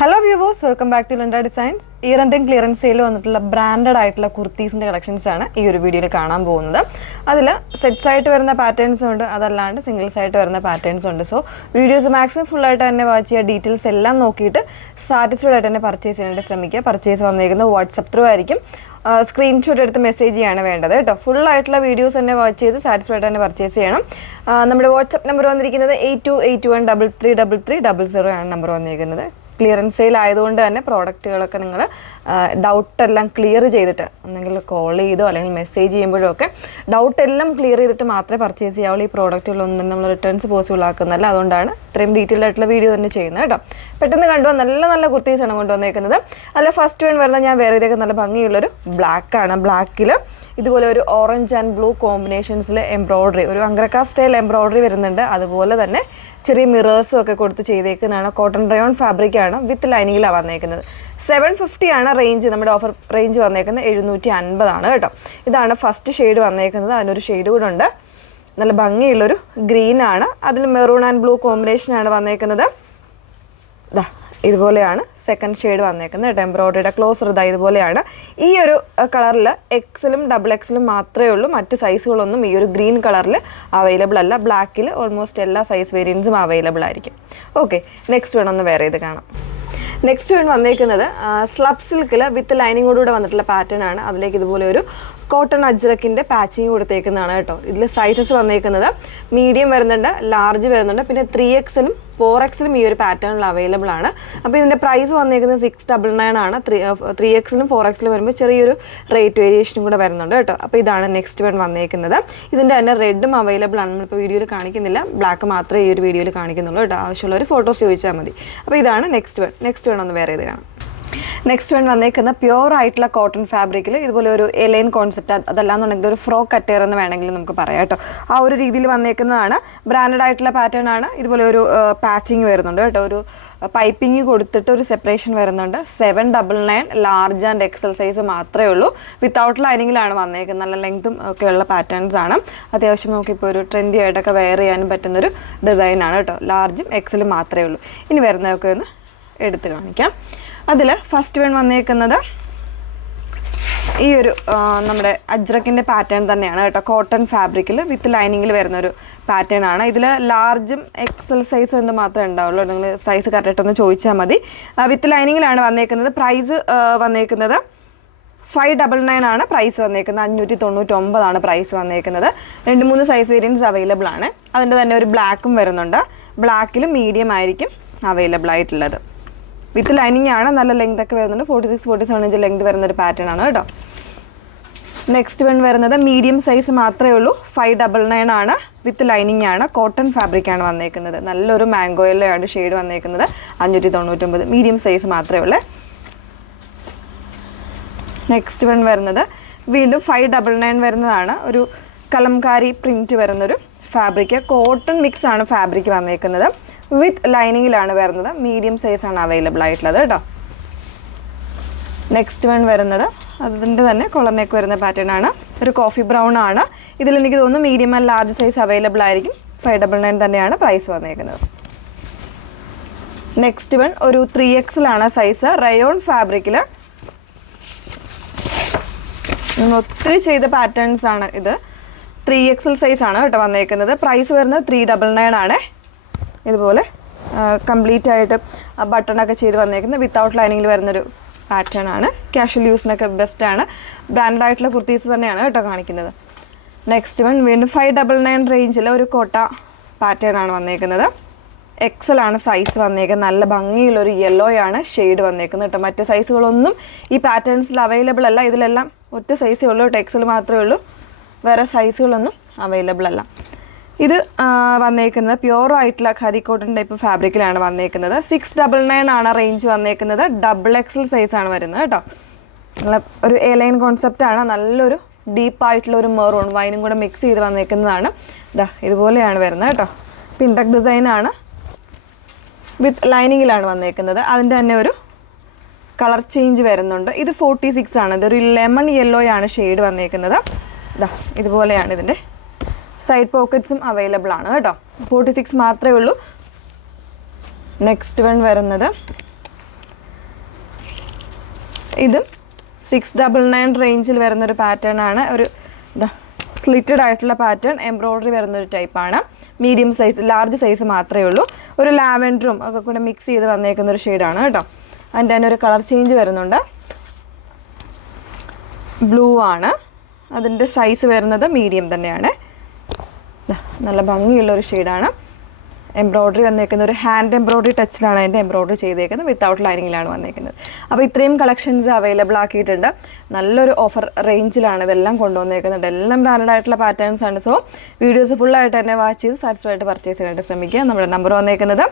Hello viewers, welcome back to Linda Designs. Year end clearance sale വന്നിട്ടുള്ള branded ആയിട്ടുള്ള കുർത്തീസിന്റെ collections ആണ് ഈ ഒരു വീഡിയോയിൽ കാണാൻ പോകുന്നത്. അതിൽ സെറ്റ്സ് ആയിട്ട് വരുന്ന പാറ്റേൺസ് ഉണ്ട്, അതല്ലാണ്ട് സിംഗിൾസ് ആയിട്ട് വരുന്ന പാറ്റേൺസ് ഉണ്ട്. സോ വീഡിയോസ് മാക്സിമം ഫുൾ ആയിട്ട് തന്നെ വാച്ച് ചെയ്യുക, ഡീറ്റെയിൽസ് എല്ലാം നോക്കിയിട്ട് സാറ്റിസ്ഫൈഡ് ആയിട്ട് തന്നെ പർച്ചേസ് ചെയ്യാനായിട്ട് ശ്രമിക്കുക. പർച്ചേസ് വന്നിരിക്കുന്നത് വാട്സപ്പ് ത്രൂ ആയിരിക്കും. സ്ക്രീൻഷോട്ട് എടുത്ത് മെസ്സേജ് ചെയ്യാണ് വേണ്ടത് കേട്ടോ. ഫുൾ ആയിട്ടുള്ള വീഡിയോസ് തന്നെ വാച്ച് ചെയ്ത് സാറ്റിസ്ഫൈഡ് തന്നെ പർച്ചേസ് ചെയ്യണം. നമ്മുടെ വാട്സപ്പ് നമ്പർ വന്നിരിക്കുന്നത് 8281333300 ആണ് നമ്പർ വന്നിരിക്കുന്നത്. ക്ലിയറൻസ് സെയിൽ ആയതുകൊണ്ട് തന്നെ പ്രോഡക്റ്റുകളൊക്കെ നിങ്ങൾ ഡൗട്ടെല്ലാം ക്ലിയർ ചെയ്തിട്ട് ഒന്നെങ്കിൽ കോൾ ചെയ്തോ അല്ലെങ്കിൽ മെസ്സേജ് ചെയ്യുമ്പോഴോ ഒക്കെ ഡൗട്ടെല്ലാം ക്ലിയർ ചെയ്തിട്ട് മാത്രമേ പർച്ചേസ് ചെയ്യാവുള്ളൂ. ഈ പ്രോഡക്റ്റുകളൊന്നും നമ്മൾ റിട്ടേൺസ് പോസിബിൾ ആക്കുന്നതല്ല, അതുകൊണ്ടാണ് ഇത്രയും ഡീറ്റെയിൽ ആയിട്ടുള്ള വീഡിയോ തന്നെ ചെയ്യുന്നത് കേട്ടോ. പെട്ടെന്ന് കണ്ടുപോകാൻ നല്ല നല്ല കുർത്തീസാണ് കൊണ്ടുവന്നേക്കുന്നത്. അതിൽ ഫസ്റ്റ് വൺ വരുന്നത് ഞാൻ വേറെ ഇതൊക്കെ നല്ല ഭംഗിയുള്ളൊരു ബ്ലാക്കാണ്. ബ്ലാക്കിൽ ഇതുപോലെ ഒരു ഓറഞ്ച് ആൻഡ് ബ്ലൂ കോമ്പിനേഷൻസിൽ എംബ്രോയ്ഡറി, ഒരു അംഗ്രക്ക സ്റ്റൈൽ എംബ്രോയ്ഡറി വരുന്നുണ്ട്. അതുപോലെ തന്നെ ചെറിയ മിറേഴ്സും ഒക്കെ കൊടുത്ത് ചെയ്തേക്കുന്നതാണ്. കോട്ടൺ റയോൺ ഫാബ്രിക് ആണ്, വിത്ത് ലൈനിങ്ങിലാണ് വന്നേക്കുന്നത്. 750 ആണ് റേഞ്ച്, നമ്മുടെ ഓഫർ റേഞ്ച് വന്നേക്കുന്നത് 750 കേട്ടോ. ഇതാണ് ഫസ്റ്റ് ഷെയ്ഡ് വന്നേക്കുന്നത്. അതിനൊരു ഷെയ്ഡ് കൂടെ ഉണ്ട്, നല്ല ഭംഗിയുള്ളൊരു ഗ്രീൻ ആണ്. അതിൽ മെറൂൺ ആൻഡ് ബ്ലൂ കോമ്പിനേഷനാണ് വന്നേക്കുന്നത്. ഇതുപോലെയാണ് സെക്കൻഡ് ഷെയ്ഡ് വന്നേക്കുന്നത്. എംബ്രോയ്ഡറിയുടെ ക്ലോസർ ഇതുപോലെയാണ്. ഈ ഒരു കളറിൽ എക്സലും ഡബിൾ എക്സലും മാത്രമേ ഉള്ളൂ, മറ്റ് സൈസുകളൊന്നും ഈ ഒരു ഗ്രീൻ കളറിൽ അവൈലബിൾ അല്ല. ബ്ലാക്കിൽ ഓൾമോസ്റ്റ് എല്ലാ സൈസ് വേരിയൻസും അവൈലബിൾ ആയിരിക്കും. ഓക്കെ, നെക്സ്റ്റ് വേണമെന്ന് വേറെ ഇത് കാണാം. നെക്സ്റ്റ് വേണം വന്നേക്കുന്നത് സ്ലബ് സിൽക്കിൽ വിത്ത് ലൈനിങ്ങോടുകൂടെ വന്നിട്ടുള്ള പാറ്റേൺ ആണ്. അതിലേക്ക് ഇതുപോലെ ഒരു കോട്ടൺ അജ്രക്കിൻ്റെ പാച്ചിങ് കൊടുത്തേക്കുന്നതാണ് കേട്ടോ. ഇതിൽ സൈസസ് വന്നേക്കുന്നത് മീഡിയം വരുന്നുണ്ട്, ലാർജ് വരുന്നുണ്ട്, പിന്നെ 3XL 4XL ഈ ഒരു പാറ്റേണിൽ അവൈലബിൾ ആണ്. അപ്പോൾ ഇതിൻ്റെ പ്രൈസ് വന്നേക്കുന്നത് 699 ആണ്. 3XL 4XL വരുമ്പോൾ ചെറിയൊരു റേറ്റ് വേരിയേഷനും കൂടെ വരുന്നുണ്ട് കേട്ടോ. അപ്പോൾ ഇതാണ് നെക്സ്റ്റ് വൺ വന്നേക്കുന്നത്. ഇതിൻ്റെ തന്നെ റെഡും അവൈലബിൾ ആണ്. നമ്മളിപ്പോൾ വീഡിയോയിൽ കാണിക്കുന്നില്ല, ബ്ലാക്ക് മാത്രമേ ഈ ഒരു വീഡിയോയിൽ കാണിക്കുന്നുള്ളൂ കേട്ടോ. ആവശ്യമുള്ളവർ ഫോട്ടോസ് ചോദിച്ചാൽ മതി. അപ്പോൾ ഇതാണ് നെക്സ്റ്റ് വൺ. നെക്സ്റ്റ് വൺ ഒന്ന് വേറെ ഇത് കാണാം. നെക്സ്റ്റ് വൺ വന്നേക്കുന്ന പ്യുവർ ആയിട്ടുള്ള കോട്ടൺ ഫാബ്രിക്കിൽ ഇതുപോലെ ഒരു എലൈൻ കോൺസെപ്റ്റ്, അതല്ലാന്നുണ്ടെങ്കിൽ ഒരു ഫ്രോക്ക് കട്ടയർ എന്ന് വേണമെങ്കിൽ നമുക്ക് പറയാം കേട്ടോ. ആ ഒരു രീതിയിൽ വന്നേക്കുന്നതാണ്. ബ്രാൻഡഡ് ആയിട്ടുള്ള പാറ്റേൺ ആണ്. ഇതുപോലെ ഒരു പാച്ചിങ് വരുന്നുണ്ട് കേട്ടോ. ഒരു പൈപ്പിംഗ് കൊടുത്തിട്ട് ഒരു സെപ്പറേഷൻ വരുന്നുണ്ട്. 799 ലാർജ് ആൻഡ് എക്സൽ സൈസ് മാത്രമേ ഉള്ളൂ. വിത്തൗട്ട് ലൈനിങ്ങിലാണ് വന്നേക്കുന്നത്. നല്ല ലെങ്ത്തും ഒക്കെയുള്ള പാറ്റേൺസ് ആണ്. അത്യാവശ്യം നമുക്കിപ്പോൾ ഒരു ട്രെൻഡി ആയിട്ടൊക്കെ വെയർ ചെയ്യാനും പറ്റുന്നൊരു ഡിസൈനാണ് കേട്ടോ. ലാർജും എക്സലും മാത്രമേ ഉള്ളൂ. ഇനി വരുന്നതൊക്കെ ഒന്ന് എടുത്ത് കാണിക്കാം. അതിൽ ഫസ്റ്റ് വൺ വന്നേക്കുന്നത് ഈ ഒരു നമ്മുടെ അജ്രക്കിൻ്റെ പാറ്റേൺ തന്നെയാണ് കേട്ടോ. കോട്ടൺ ഫാബ്രിക്കിൽ വിത്ത് ലൈനിങ്ങിൽ വരുന്നൊരു പാറ്റേൺ ആണ്. ഇതിൽ ലാർജും എക്സൽ സൈസും എന്ത് മാത്രമേ ഉണ്ടാവുള്ളൂ. നിങ്ങൾ സൈസ് കറക്റ്റായിട്ടൊന്ന് ചോദിച്ചാൽ മതി. വിത്ത് ലൈനിങ്ങിലാണ് വന്നേക്കുന്നത്. പ്രൈസ് വന്നേക്കുന്നത് 599 ആണ് പ്രൈസ് വന്നേക്കുന്നത്. 599 ആണ് പ്രൈസ് വന്നേക്കുന്നത്. 2-3 സൈസ് വേരിയൻസ് അവൈലബിൾ ആണ്. അതിൻ്റെ തന്നെ ഒരു ബ്ലാക്കും വരുന്നുണ്ട്. ബ്ലാക്കിൽ മീഡിയം ആയിരിക്കും അവൈലബിൾ ആയിട്ടുള്ളത്. വിത്ത് ലൈനിങ് ആണ്. നല്ല ലെങ്ത് ഒക്കെ വരുന്നുണ്ട്. 46-47 ഇഞ്ച് ലെങ്ത് വരുന്നൊരു പാറ്റേൺ ആണ് കേട്ടോ. നെക്സ്റ്റ് വൺ വരുന്നത് മീഡിയം സൈസ് മാത്രമേ ഉള്ളൂ. 599 ആണ്. വിത്ത് ലൈനിങ് ആണ്. കോട്ടൺ ഫാബ്രിക് ആണ് വന്നേക്കുന്നത്. നല്ലൊരു മാംഗോ യെല്ലോ ആണ് ഷെയ്ഡ് വന്നേക്കുന്നത്. 599 മീഡിയം സൈസ് മാത്രമേ ഉള്ളൂ. നെക്സ്റ്റ് വൺ വരുന്നത് വീണ്ടും 599 വരുന്നതാണ്. ഒരു കലംകാരി പ്രിൻറ്റ് വരുന്നൊരു ഫാബ്രിക്, കോട്ടൺ മിക്സ് ആണ് ഫാബ്രിക് വന്നേക്കുന്നത്. വിത്ത് ലൈനിങ്ങിലാണ് വരുന്നത്. മീഡിയം സൈസാണ് അവൈലബിൾ ആയിട്ടുള്ളത് കേട്ടോ. നെക്സ്റ്റ് വൺ വരുന്നത് അതിൻ്റെ തന്നെ കോളർ നെക്ക് വരുന്ന പാറ്റേൺ ആണ്. ഒരു കോഫി ബ്രൗൺ ആണ്. ഇതിൽ എനിക്ക് തോന്നുന്നു medium and large size available ആയിരിക്കും. 599 തന്നെയാണ് പ്രൈസ് വന്നേക്കുന്നത്. നെക്സ്റ്റ് വൺ ഒരു 3XL ആണ് സൈസ്. റയോൺ ഫാബ്രിക്കിൽ ഒത്തിരി ചെയ്ത പാറ്റേൺസ് ആണ് ഇത്. 3XL സൈസ് ആണ് കേട്ടോ വന്നേക്കുന്നത്. പ്രൈസ് വരുന്നത് 399 ആണ്. ഇതുപോലെ കംപ്ലീറ്റ് ആയിട്ട് ബട്ടണൊക്കെ ചെയ്ത് വന്നേക്കുന്നത്. വിത്തൗട്ട് ലൈനിങ്ങിൽ വരുന്നൊരു പാറ്റേൺ ആണ്. കാഷ്വൽ യൂസിനൊക്കെ ബെസ്റ്റാണ്. ബ്രാൻഡഡ് ആയിട്ടുള്ള കുർത്തീസ് തന്നെയാണ് കേട്ടോ കാണിക്കുന്നത്. നെക്സ്റ്റ് വൺ വീണ്ടും 599 റേഞ്ചിൽ ഒരു കോട്ട പാറ്റേൺ ആണ് വന്നേക്കുന്നത്. XL ആണ് സൈസ് വന്നേക്കുന്നത്. നല്ല ഭംഗിയുള്ളൊരു യെല്ലോ ആണ് ഷെയ്ഡ് വന്നേക്കുന്നത് കേട്ടോ. മറ്റ് സൈസുകളൊന്നും ഈ പാറ്റേൺസിൽ അവൈലബിൾ അല്ല. ഇതിലെല്ലാം ഒറ്റ സൈസേ ഉള്ളൂ കേട്ടോ. XL മാത്രമേ ഉള്ളൂ. വേറെ സൈസുകളൊന്നും അവൈലബിൾ അല്ല. ഇത് വന്നേക്കുന്നത് പ്യുവർ ആയിട്ടുള്ള ഖാദി കോട്ടൺ ടൈപ്പ് ഫാബ്രിക്കിലാണ് വന്നേക്കുന്നത്. 699 ആണ് റേഞ്ച് വന്നേക്കുന്നത്. XXL സൈസാണ് വരുന്നത് കേട്ടോ. ഒരു എലൈൻ കോൺസെപ്റ്റ് ആണ്. നല്ലൊരു ഡീപ്പായിട്ടുള്ള ഒരു മെറൂൺ വൈനും കൂടെ മിക്സ് ചെയ്ത് വന്നേക്കുന്നതാണ്. ഇതുപോലെയാണ് വരുന്നത് കേട്ടോ. പിൻഡക് ഡിസൈനാണ്. വിത്ത് ലൈനിങ്ങിലാണ് വന്നേക്കുന്നത്. അതിൻ്റെ തന്നെ ഒരു കളർ ചേഞ്ച് വരുന്നുണ്ട്. ഇത് 46 ആണ്. ഇതൊരു ലെമൺ യെല്ലോ ആണ് ഷെയ്ഡ് വന്നേക്കുന്നത്. ഇതുപോലെയാണ് ഇതിൻ്റെ സൈഡ് പോക്കറ്റ്സും അവൈലബിൾ ആണ് കേട്ടോ. 46 മാത്രമേ ഉള്ളൂ. നെക്സ്റ്റ് വൺ വരുന്നത് ഇതും 699 റേഞ്ചിൽ വരുന്നൊരു പാറ്റേൺ ആണ്. ഒരു സ്ലിറ്റഡ് ആയിട്ടുള്ള പാറ്റേൺ എംബ്രോയ്ഡറി വരുന്നൊരു ടൈപ്പാണ്. മീഡിയം സൈസ്, ലാർജ് സൈസ് മാത്രമേ ഉള്ളൂ. ഒരു ലാവൻഡറും ഒക്കെ കൂടെ മിക്സ് ചെയ്ത് വന്നേക്കുന്ന ഒരു ഷെയ്ഡാണ് കേട്ടോ. അതിൻ്റെ തന്നെ ഒരു കളർ ചേഞ്ച് വരുന്നുണ്ട്. ബ്ലൂ ആണ്. അതിൻ്റെ സൈസ് വരുന്നത് മീഡിയം തന്നെയാണ്. നല്ല ഭംഗിയുള്ളൊരു ഷെയ്ഡാണ്. എംബ്രോയ്ഡറി വന്നേക്കുന്ന ഒരു ഹാൻഡ് എംബ്രോയ്ഡറി ടച്ചിലാണ് അതിൻ്റെ എംബ്രോയ്ഡറി ചെയ്തേക്കുന്നത്. വിത്തൗട്ട് ലൈനിങ്ങിലാണ് വന്നേക്കുന്നത്. അപ്പോൾ ഇത്രയും കളക്ഷൻസ് അവൈലബിൾ ആക്കിയിട്ടുണ്ട്. നല്ലൊരു ഓഫർ റേഞ്ചിലാണ് ഇതെല്ലാം കൊണ്ടുവന്നേക്കുന്നത്. എല്ലാം ബ്രാൻഡഡ് ആയിട്ടുള്ള പാറ്റേൺസ് ആണ്. സോ വീഡിയോസ് ഫുള്ളായിട്ട് തന്നെ വാച്ച് ചെയ്ത് സാറ്റിസ്ഫൈഡ് ആയിട്ട് പർച്ചേസ് ചെയ്യാനായിട്ട് ശ്രമിക്കുക. നമ്മുടെ നമ്പർ വന്നേക്കുന്നത്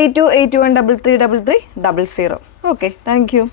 8281333300. Okay, thank you.